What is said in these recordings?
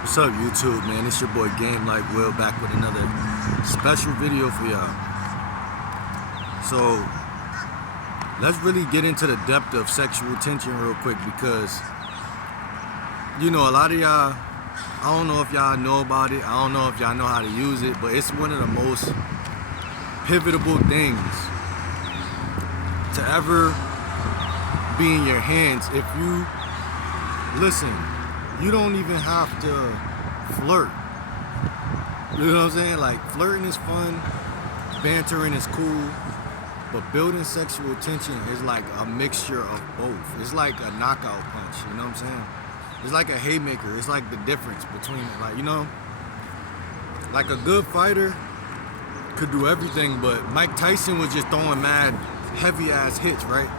What's up, YouTube, man? It's your boy Game Like Will back with another special video for y'all. So let's really get into the depth of sexual tension real quick because a lot of y'all, I don't know if y'all know about it, I don't know if y'all know how to use it, but it's one of the most pivotal things to ever be in your hands. If you listen, you don't even have to flirt. You know what I'm saying? Like, flirting is fun, bantering is cool, but building sexual tension is like a mixture of both. It's like a knockout punch, you know what I'm saying? It's like a haymaker. It's like the difference between it. Like a good fighter could do everything, but Mike Tyson was just throwing mad heavy ass hits, right?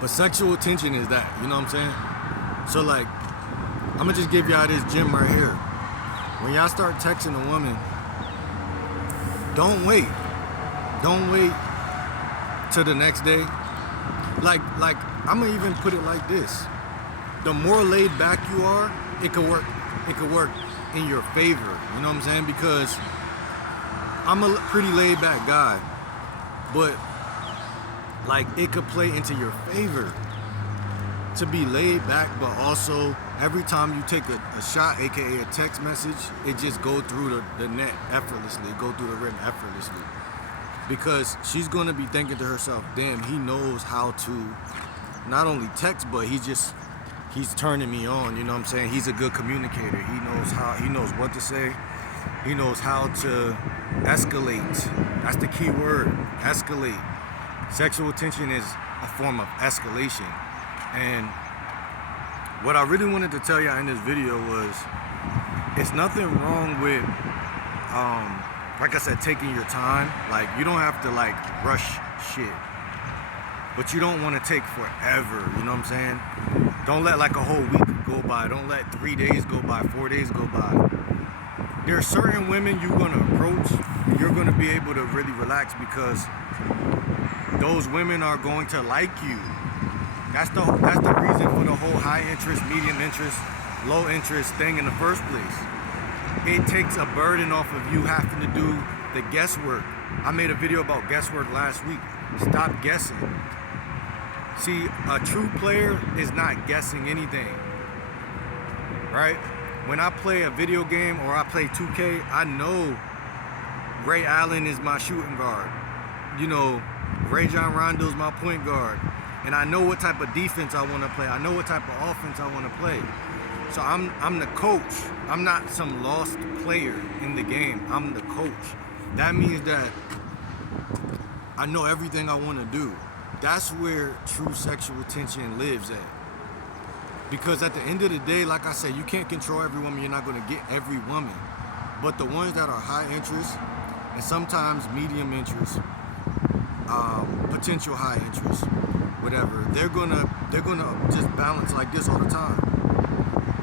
But sexual tension is that, you know what I'm saying? So like, I'm gonna just give y'all this gem right here. When y'all start texting a woman, don't wait. Don't wait till the next day. Like I'm gonna even put it like this. The more laid back you are, it could work in your favor. You know what I'm saying? Because I'm a pretty laid back guy, but like it could play into your favor to be laid back, but also every time you take a shot, aka a text message, it just go through the net effortlessly, go through the rim effortlessly. Because she's gonna be thinking to herself, damn, he knows how to not only text, but he's turning me on, you know what I'm saying? He's a good communicator. He knows what to say. He knows how to escalate. That's the key word, escalate. Sexual tension is a form of escalation. And what I really wanted to tell y'all in this video was, it's nothing wrong with, like I said, taking your time. Like, you don't have to like rush shit, but you don't want to take forever, you know what I'm saying? Don't let like a whole week go by. Don't let 3 days go by, 4 days go by. There are certain women you're gonna approach and you're gonna be able to really relax because those women are going to like you. That's the reason for the whole high interest, medium interest, low interest thing in the first place. It takes a burden off of you having to do the guesswork. I made a video about guesswork last week. Stop guessing. See, a true player is not guessing anything, right? When I play a video game or I play 2K, I know Ray Allen is my shooting guard. You know, Ray John Rondo's my point guard. And I know what type of defense I want to play. I know what type of offense I want to play. So I'm the coach. I'm not some lost player in the game. I'm the coach. That means that I know everything I want to do. That's where true sexual tension lives at. Because at the end of the day, like I said, you can't control every woman. You're not going to get every woman. But the ones that are high interest and sometimes medium interest, potential high interest, whatever, they're gonna just balance like this all the time.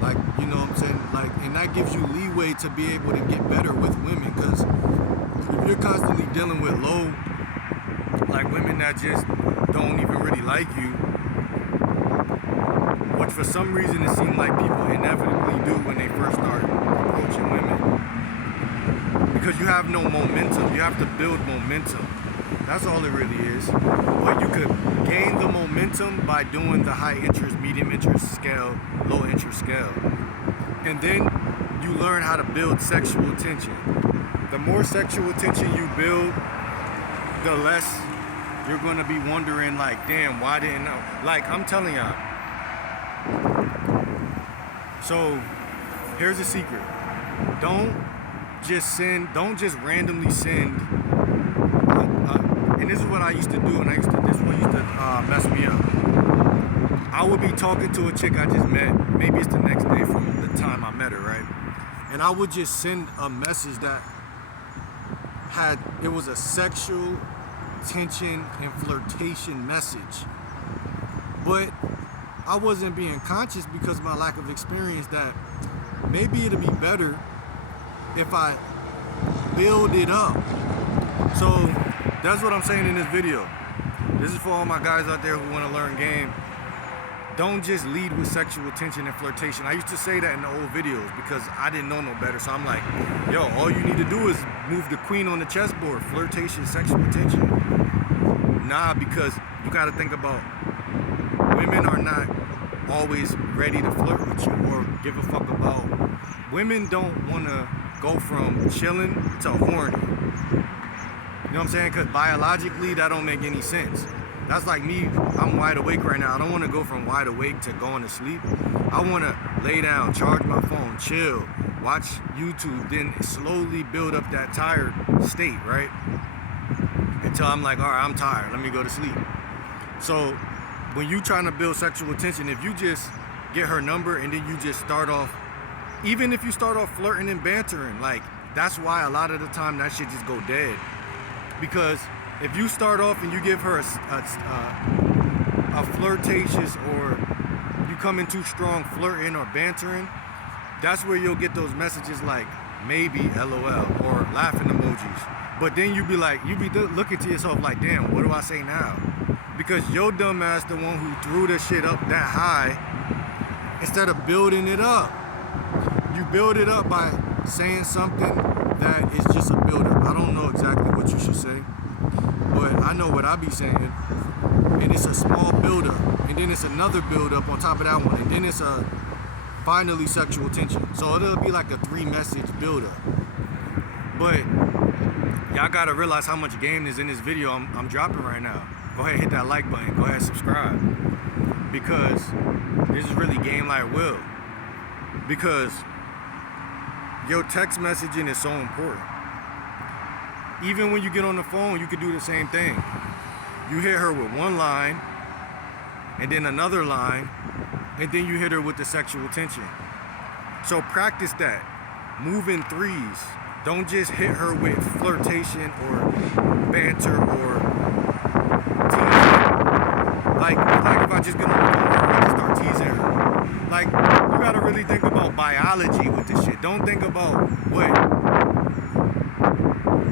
Like, you know what I'm saying? Like, and that gives you leeway to be able to get better with women. Because if you're constantly dealing with low, like women that just don't even really like you, which for some reason it seems like people inevitably do when they first start approaching women, because you have no momentum. You have to build momentum. That's all it really is. But you could gain the momentum by doing the high interest, medium interest scale, low interest scale. And then you learn how to build sexual tension. The more sexual tension you build, the less you're gonna be wondering like, damn, why didn't I? Like, I'm telling y'all. So here's a secret. Don't just randomly send. And this is what I used to do, and this is what used to mess me up. I would be talking to a chick I just met, maybe it's the next day from the time I met her, right? And I would just send a message that it was a sexual tension and flirtation message. But I wasn't being conscious because of my lack of experience that maybe it'd be better if I build it up. So that's what I'm saying in this video. This is for all my guys out there who want to learn game. don't just lead with sexual attention and flirtation. I used to say that in the old videos because I didn't know no better. So I'm like, yo, all you need to do is move the queen on the chessboard. Flirtation, sexual attention. Nah, because you got to think about women are not always ready to flirt with you or give a fuck about. Women don't want to go from chilling to horny. You know what I'm saying? Because biologically, that don't make any sense. That's like me, I'm wide awake right now. I don't want to go from wide awake to going to sleep. I want to lay down, charge my phone, chill, watch YouTube, then slowly build up that tired state, right? Until I'm like, all right, I'm tired, let me go to sleep. So when you trying to build sexual attention, if you just get her number and then you just start off, even if you start off flirting and bantering, like that's why a lot of the time that shit just go dead. Because if you start off and you give her a flirtatious or you come in too strong flirting or bantering, that's where you'll get those messages like maybe LOL or laughing emojis. But then you be looking to yourself like, damn, what do I say now? Because your dumb ass the one who threw the shit up that high instead of building it up. You build it up by saying something that is just a build-up. I don't know exactly what you should say, but I know what I be saying, and it's a small build-up, and then it's another build-up on top of that one, and then it's a finally sexual tension. So it'll be like a 3-message build-up. But y'all gotta realize how much game is in this video I'm dropping right now. Go ahead, hit that like button. Go ahead, subscribe, because this is really game like will. Because your text messaging is so important. Even when you get on the phone, you can do the same thing. You hit her with one line, and then another line, and then you hit her with the sexual tension. So practice that. Move in threes. Don't just hit her with flirtation or banter or teasing. Like if I just get on the phone and I just start teasing her. Like, you gotta really think about biology with this shit. Don't think about what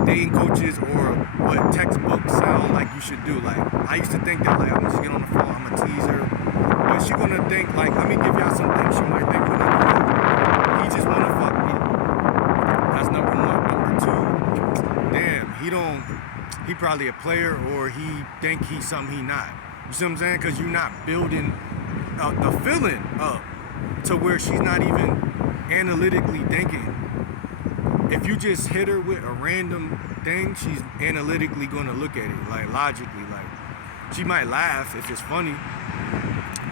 dating coaches or what textbooks sound like you should do. Like, I used to think that, like, I'm just get on the phone, I'm gonna tease her. But she gonna think, like, let me give y'all some things she might think when I do that. He just wanna fuck me. That's number one. Number two, damn, he probably a player, or he think he's something he not. You see what I'm saying? Because you're not building the feeling up to where she's not even analytically thinking. If you just hit her with a random thing, she's analytically going to look at it, like logically. Like, she might laugh if it's funny,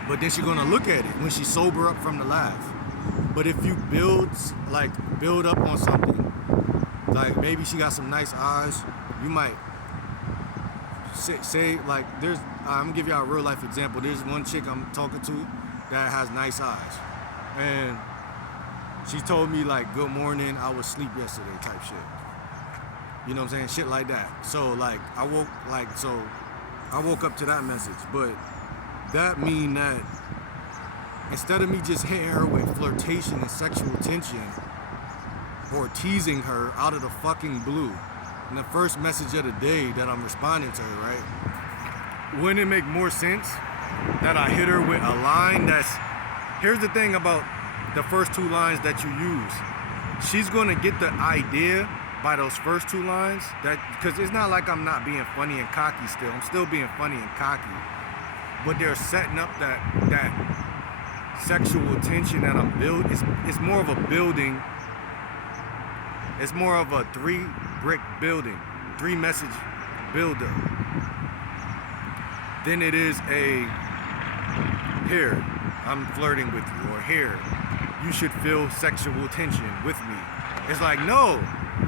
but then she's going to look at it when she's sober up from the laugh. But if you build up on something, like maybe she got some nice eyes, you might say like, I'm gonna give y'all a real life example. There's one chick I'm talking to that has nice eyes, and she told me like, good morning, I was asleep yesterday type shit. You know what I'm saying? Shit like that. So like I woke up to that message. But that mean that instead of me just hitting her with flirtation and sexual tension or teasing her out of the fucking blue in the first message of the day that I'm responding to her, right? Wouldn't it make more sense that I hit her with a line that's... Here's the thing about the first two lines that you use. She's gonna get the idea by those first two lines, that because it's not like I'm not being funny and cocky still. I'm still being funny and cocky. But they're setting up that sexual tension that I'm building. It's more of a building. It's more of a 3-brick building, 3-message builder than it is a, here, I'm flirting with you, or here, you should feel sexual tension with me. It's like, no,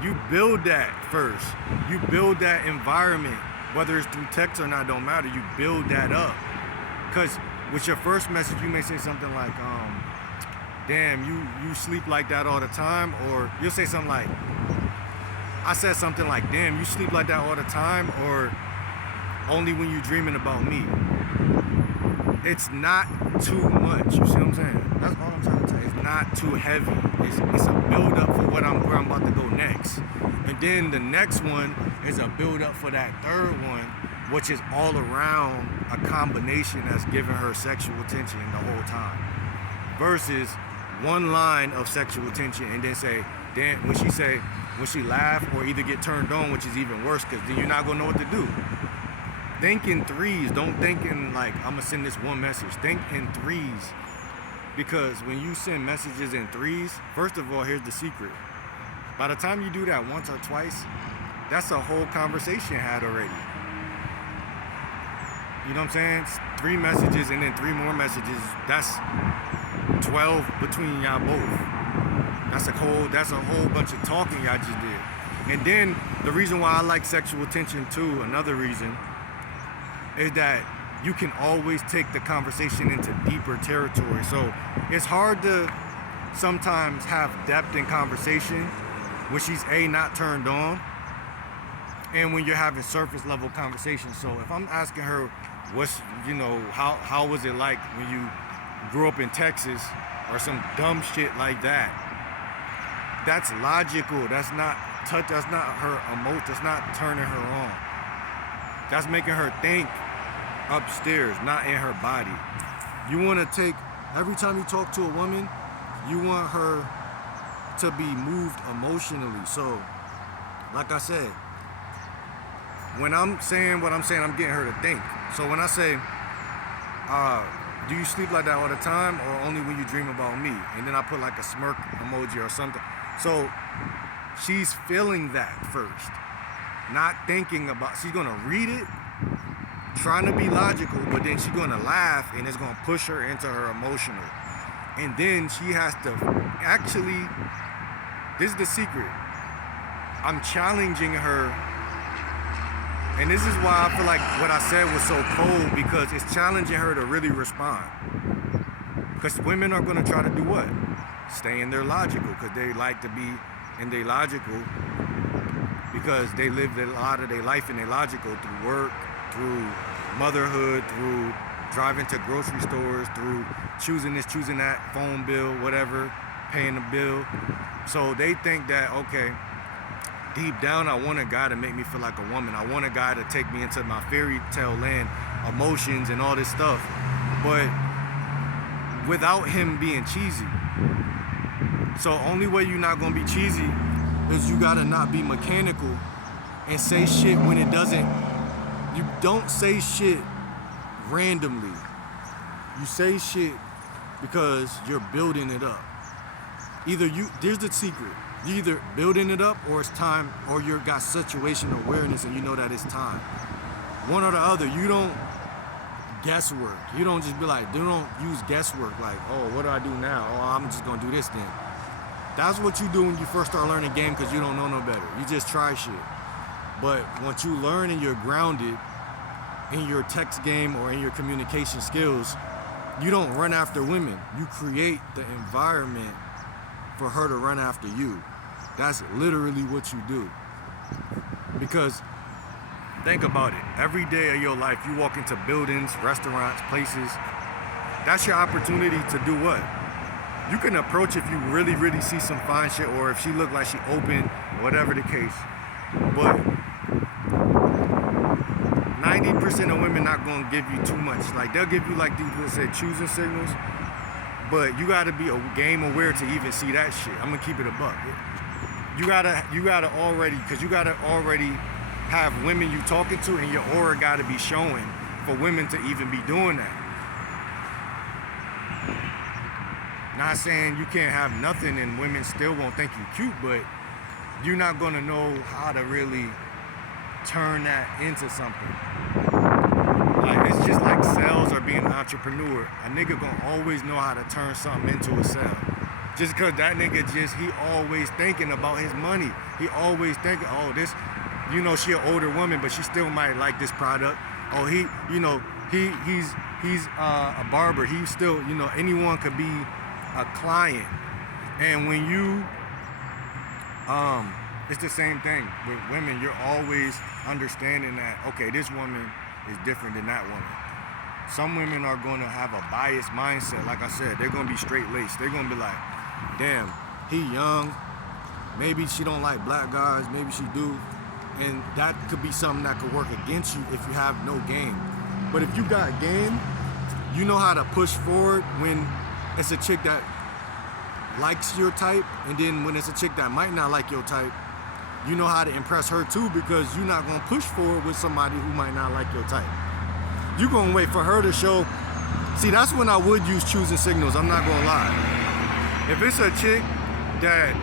you build that first. You build that environment, whether it's through text or not, don't matter. You build that up. Because with your first message, you may say something like, damn, you sleep like that all the time. Or you'll say something like, I said something like, damn, you sleep like that all the time, or only when you're dreaming about me. It's not too much, you see what I'm saying? That's all I'm trying to tell you. It's not too heavy. It's a build up for where I'm about to go next. And then the next one is a build up for that third one. which is all around a combination that's giving her sexual attention the whole time, versus one line of sexual attention and then say, then when she laugh or either get turned on, which is even worse, because then you're not gonna know what to do. Think in threes. Don't think in like, I'm gonna send this one message. Think in threes. Because when you send messages in threes, first of all, here's the secret. By the time you do that once or twice, that's a whole conversation had already. You know what I'm saying? 3 messages and then 3 more messages. That's 12 between y'all both. That's a whole bunch of talking y'all just did. And then the reason why I like sexual attention too, another reason, is that you can always take the conversation into deeper territory. So it's hard to sometimes have depth in conversation when she's not turned on, and when you're having surface level conversations. So if I'm asking her, how was it like when you grew up in Texas or some dumb shit like that, that's logical. That's not her emotion. That's not turning her on. That's making her think upstairs, not in her body. You want to take, every time you talk to a woman, you want her to be moved emotionally. So, like I said, when I'm saying what I'm saying, I'm getting her to think. So when I say, do you sleep like that all the time or only when you dream about me? And then I put like a smirk emoji or something. So she's feeling that first, not thinking about, she's gonna read it, trying to be logical, but then she's gonna laugh and it's gonna push her into her emotional. And then she has to actually, this is the secret, I'm challenging her. And this is why I feel like what I said was so cold, because it's challenging her to really respond. Because women are gonna try to do what? Stay in their logical, because they like to be in their logical, because they live a lot of their life in their logical, through work, through motherhood, through driving to grocery stores, through choosing this, choosing that, phone bill, whatever, paying the bill. So they think that, okay, deep down, I want a guy to make me feel like a woman. I want a guy to take me into my fairy tale land, emotions and all this stuff, but without him being cheesy. So only way you're not gonna be cheesy is you gotta not be mechanical and say shit when it doesn't. You don't say shit randomly. You say shit because you're building it up. There's the secret. You're either building it up or it's time, or you've got situational awareness and you know that it's time. One or the other. You don't guesswork. You don't just be like, you don't use guesswork like, oh, what do I do now? Oh, I'm just gonna do this then. That's what you do when you first start learning a game, because you don't know no better. You just try shit. But once you learn and you're grounded in your text game or in your communication skills, you don't run after women. You create the environment for her to run after you. That's literally what you do. Because think about it. Every day of your life, you walk into buildings, restaurants, places. That's your opportunity to do what? You can approach if you really, really see some fine shit, or if she look like she open, whatever the case. But 90% of women not gonna give you too much. Like, they'll give you like these, let's say, choosing signals, but you gotta be game aware to even see that shit. I'm gonna keep it a buck. You gotta already, because you gotta already have women you talking to, and your aura gotta be showing for women to even be doing that. Not saying you can't have nothing and women still won't think you cute, but you're not gonna know how to really turn that into something. Like, it's just like sales or being an entrepreneur. A nigga gonna always know how to turn something into a sale. Just because that nigga he always thinking about his money. He always thinking, oh, this, she an older woman, but she still might like this product. Oh, he's a barber. He still, anyone could be a client. And when you, it's the same thing with women. You're always understanding that, okay, this woman is different than that woman. Some women are going to have a biased mindset. Like I said, they're going to be straight-laced. They're going to be like, damn, he young. Maybe she don't like black guys. Maybe she do. And that could be something that could work against you if you have no game. But if you got game, you know how to push forward when it's a chick that likes your type, and then when it's a chick that might not like your type, you know how to impress her too, because you're not gonna push forward with somebody who might not like your type. You're gonna wait for her to show. See, that's when I would use choosing signals, I'm not gonna lie. If it's a chick that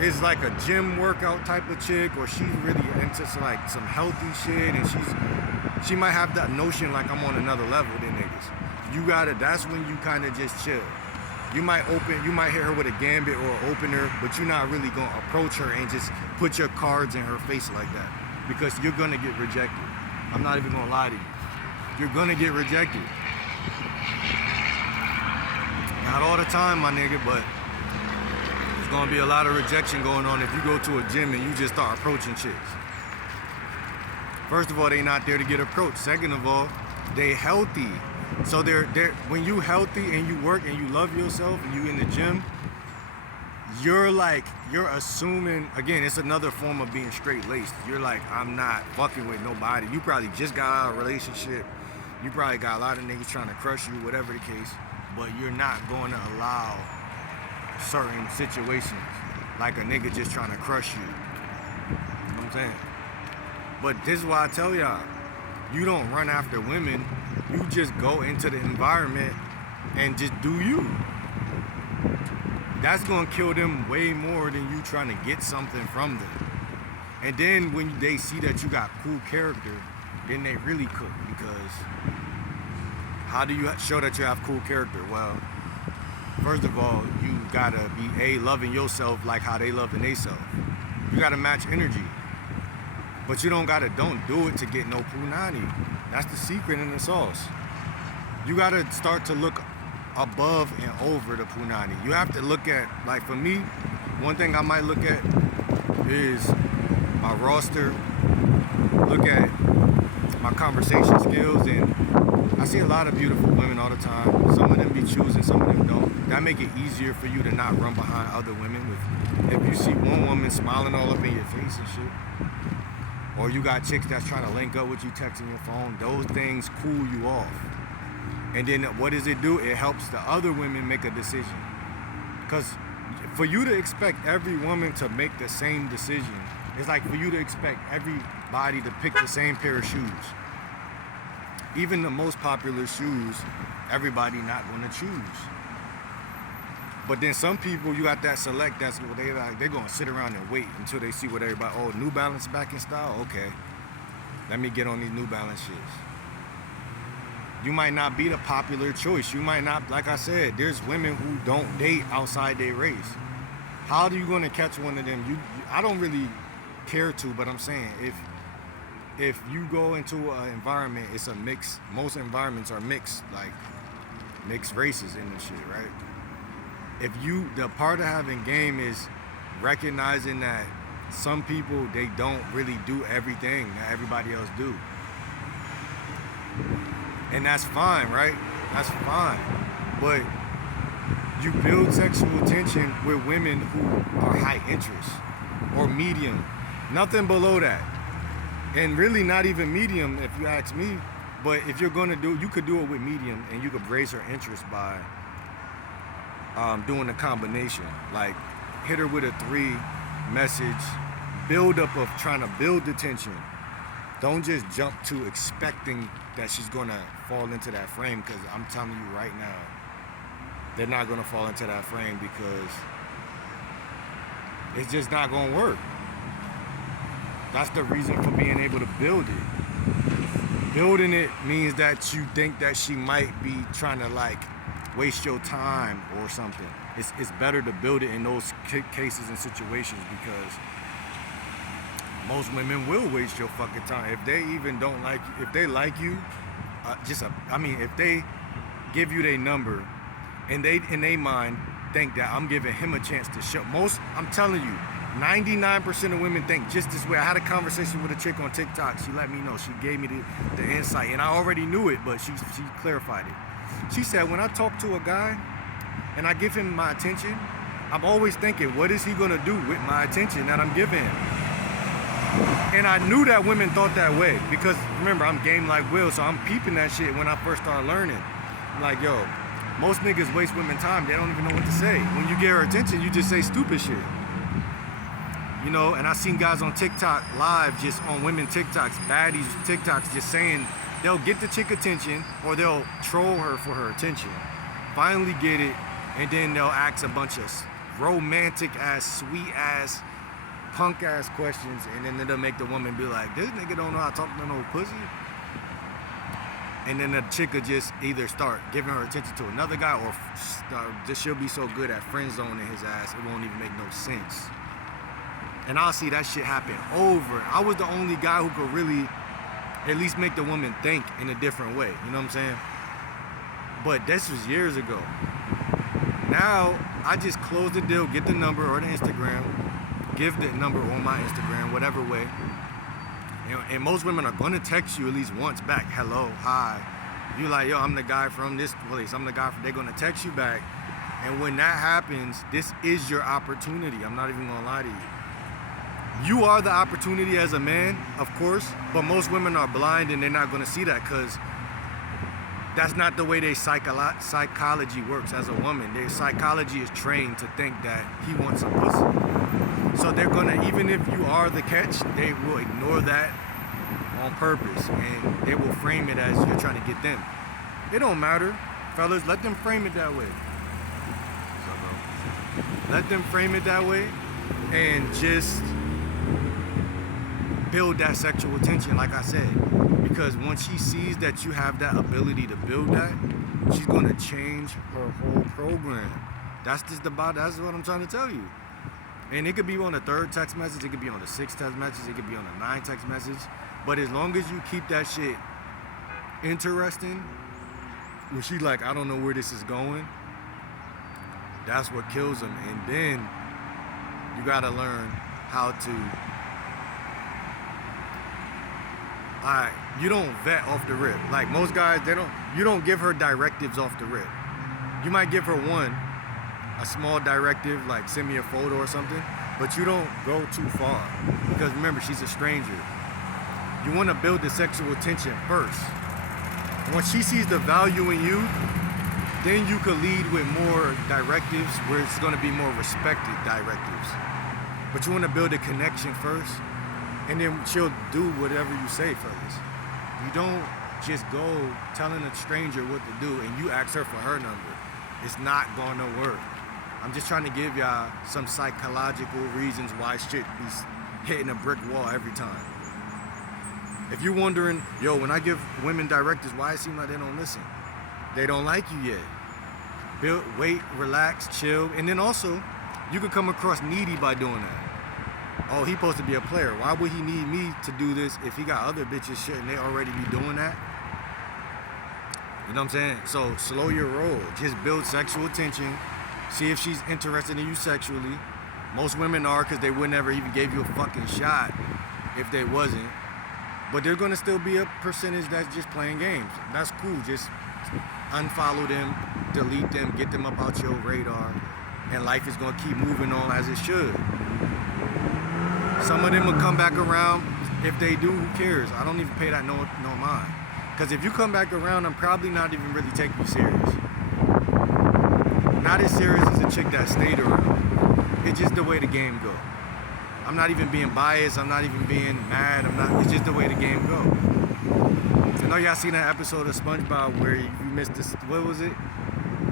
is like a gym workout type of chick, or she's really into like some healthy shit, and she might have that notion like I'm on another level than niggas. That's when you kind of just chill. You might hit her with a gambit or an opener, but you're not really gonna approach her and just put your cards in her face like that, because you're gonna get rejected. I'm not even gonna lie to you. You're gonna get rejected. Not all the time, my nigga, but there's gonna be a lot of rejection going on if you go to a gym and you just start approaching chicks. First of all, they not there to get approached. Second of all, they healthy. So they're when you healthy and you work and you love yourself and you in the gym, you're assuming, again, it's another form of being straight-laced. You're like, I'm not fucking with nobody. You probably just got out of a relationship. You probably got a lot of niggas trying to crush you, whatever the case, but you're not going to allow certain situations like a nigga just trying to crush you. You know what I'm saying? But this is why I tell y'all, you don't run after women. You just go into the environment and just do you. That's gonna kill them way more than you trying to get something from them. And then when they see that you got cool character, then they really cook, because how do you show that you have cool character? Well, first of all, you gotta be loving yourself like how they loving themselves. You gotta match energy. But you don't do it to get no punani. That's the secret in the sauce. You gotta start to look above and over the punani. You have to look at, like for me, one thing I might look at is my roster, look at my conversation skills, and I see a lot of beautiful women all the time. Some of them be choosing, some of them don't. That make it easier for you to not run behind other women. If you see one woman smiling all up in your face and shit, or you got chicks that's trying to link up with you, texting your phone, those things cool you off. And then what does it do? It helps the other women make a decision. Because for you to expect every woman to make the same decision, it's like for you to expect everybody to pick the same pair of shoes. Even the most popular shoes, everybody not gonna choose. But then some people, you got that select, they're gonna sit around and wait until they see what everybody, oh, New Balance back in style? Okay, let me get on these New Balance shits. You might not be the popular choice. You might not, like I said, there's women who don't date outside their race. How are you gonna catch one of them? I don't really care to, but I'm saying, if you go into an environment, it's a mix. Most environments are mixed, like mixed races in this shit, right? The part of having game is recognizing that some people, they don't really do everything that everybody else do. And that's fine, right? That's fine. But you build sexual tension with women who are high interest or medium. Nothing below that. And really not even medium if you ask me. But if you're gonna you could do it with medium, and you could raise her interest by doing a combination. Like hit her with a 3 message, build up of trying to build the tension. Don't just jump to expecting that she's gonna fall into that frame, because I'm telling you right now, they're not gonna fall into that frame, because it's just not gonna work. That's the reason for being able to build it. Building it means that you think that she might be trying to like waste your time or something. It's better to build it in those cases and situations, because most women will waste your fucking time. If they even don't like you, if they like you, if they give you their number and they, in their mind, think that I'm giving him a chance to show. I'm telling you, 99% of women think just this way. I had a conversation with a chick on TikTok. She let me know. She gave me the insight, and I already knew it, but she clarified it. She said, when I talk to a guy and I give him my attention, I'm always thinking, what is he gonna do with my attention that I'm giving him? And I knew that women thought that way because remember, I'm game like Will, so I'm peeping that shit when I first started learning. I'm like, yo, most niggas waste women time. They don't even know what to say. When you get her attention, you just say stupid shit. You know, and I seen guys on TikTok live, just on women TikToks, baddies TikToks, just saying they'll get the chick attention or they'll troll her for her attention. Finally get it, and then they'll ask a bunch of romantic ass, sweet ass, punk ass questions, and then it'll make the woman be like, this nigga don't know how to talk to no pussy. And then the chick will just either start giving her attention to another guy or just she'll be so good at friend zoning his ass, it won't even make no sense. And I'll see that shit happen over. I was the only guy who could really at least make the woman think in a different way. You know what I'm saying? But this was years ago. Now, I just close the deal, get the number or the Instagram, give the number on my Instagram, whatever way. And most women are gonna text you at least once back. Hello, hi. You like, yo, I'm the guy from this place. I'm the guy from, they're gonna text you back. And when that happens, this is your opportunity. I'm not even gonna lie to you. You are the opportunity as a man, of course, but most women are blind and they're not gonna see that because that's not the way their psychology works as a woman. Their psychology is trained to think that he wants some pussy. So they're gonna, even if you are the catch, they will ignore that on purpose and they will frame it as you're trying to get them. It don't matter, fellas, let them frame it that way. Let them frame it that way and just build that sexual tension, like I said. Because once she sees that you have that ability to build that, she's gonna change her whole program. That's what I'm trying to tell you. And it could be on the 3rd text message, it could be on the 6th text message, it could be on the 9th text message. But as long as you keep that shit interesting, where she's like, I don't know where this is going, that's what kills them. And then you gotta learn how to, you don't vet off the rip. Like most guys, you don't give her directives off the rip. You might give her a small directive, like send me a photo or something, but you don't go too far. Because remember, she's a stranger. You wanna build the sexual tension first. Once she sees the value in you, then you could lead with more directives where it's gonna be more respected directives. But you wanna build a connection first, and then she'll do whatever you say, fellas. You don't just go telling a stranger what to do and you ask her for her number. It's not gonna work. I'm just trying to give y'all some psychological reasons why shit be hitting a brick wall every time. If you're wondering, yo, when I give women directives, why it seems like they don't listen? They don't like you yet. Wait, relax, chill, and then also, you could come across needy by doing that. Oh, he supposed to be a player. Why would he need me to do this if he got other bitches shit and they already be doing that? You know what I'm saying? So slow your roll. Just build sexual tension. See if she's interested in you sexually. Most women are, because they would never even give you a fucking shot if they wasn't. But there's gonna still be a percentage that's just playing games. That's cool. Just unfollow them, delete them, get them up out your radar, and life is gonna keep moving on as it should. Some of them will come back around. If they do, who cares? I don't even pay that no mind. Because if you come back around, I'm probably not even really taking you serious. Not as serious as a chick that stayed around. It's just the way the game go. I'm not even being biased. I'm not even being mad. It's just the way the game go. I know y'all seen that episode of SpongeBob where you missed this, what was it?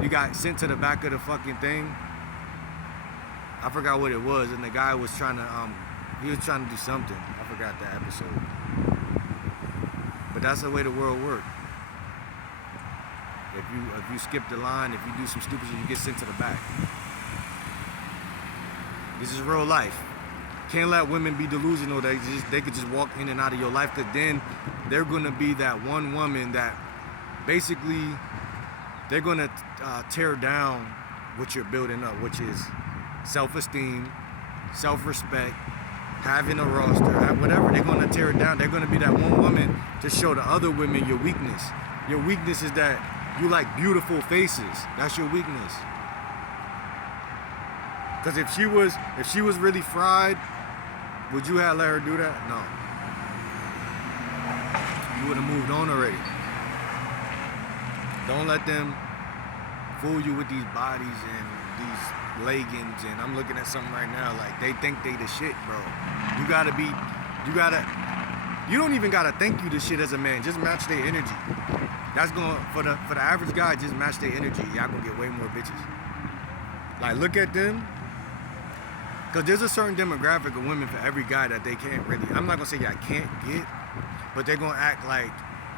You got sent to the back of the fucking thing. I forgot what it was, and the guy was trying to, he was trying to do something. I forgot that episode. But that's the way the world works. If you skip the line, if you do some stupid shit, you get sent to the back. This is real life. Can't let women be delusional. They could just walk in and out of your life, because then they're gonna be that one woman that basically they're gonna tear down what you're building up, which is self-esteem, self-respect, having a roster, whatever. They're gonna tear it down. They're gonna be that one woman to show the other women your weakness. Your weakness is that you like beautiful faces. That's your weakness. Because if she was really fried, would you have let her do that? No. you would have moved on already. Don't let them fool you with these bodies and these leggings. And I'm looking at something right now, like they think they the shit, bro. You don't even gotta think you the shit as a man. Just match their energy. That's going for the average guy. Just match their energy. Y'all gonna get way more bitches. Like, look at them. Cause there's a certain demographic of women for every guy that they can't really. I'm not gonna say I can't get, but they're gonna act like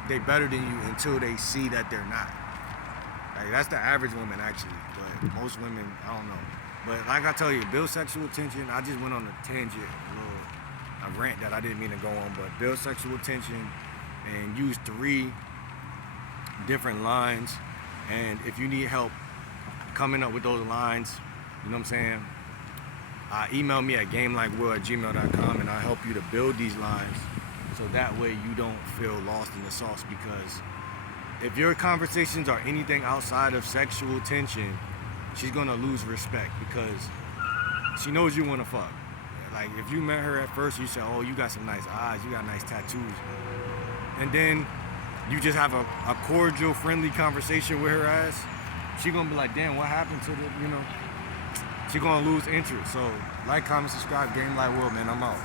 they better than you until they see that they're not. Like, that's the average woman actually, but most women, I don't know. But like I tell you, build sexual tension. I just went on a tangent, a rant that I didn't mean to go on, but build sexual tension and use 3 different lines. And if you need help coming up with those lines, you know what I'm saying? Email me at gamelikewell@gmail.com and I'll help you to build these lines so that way you don't feel lost in the sauce. Because if your conversations are anything outside of sexual tension, she's gonna lose respect because she knows you wanna fuck. Like, if you met her at first, you said, oh, you got some nice eyes, you got nice tattoos. And then you just have a cordial, friendly conversation with her ass, she gonna be like, damn, what happened to the, you know? She gonna lose interest. So, like, comment, subscribe, Game Like Will, man, I'm out.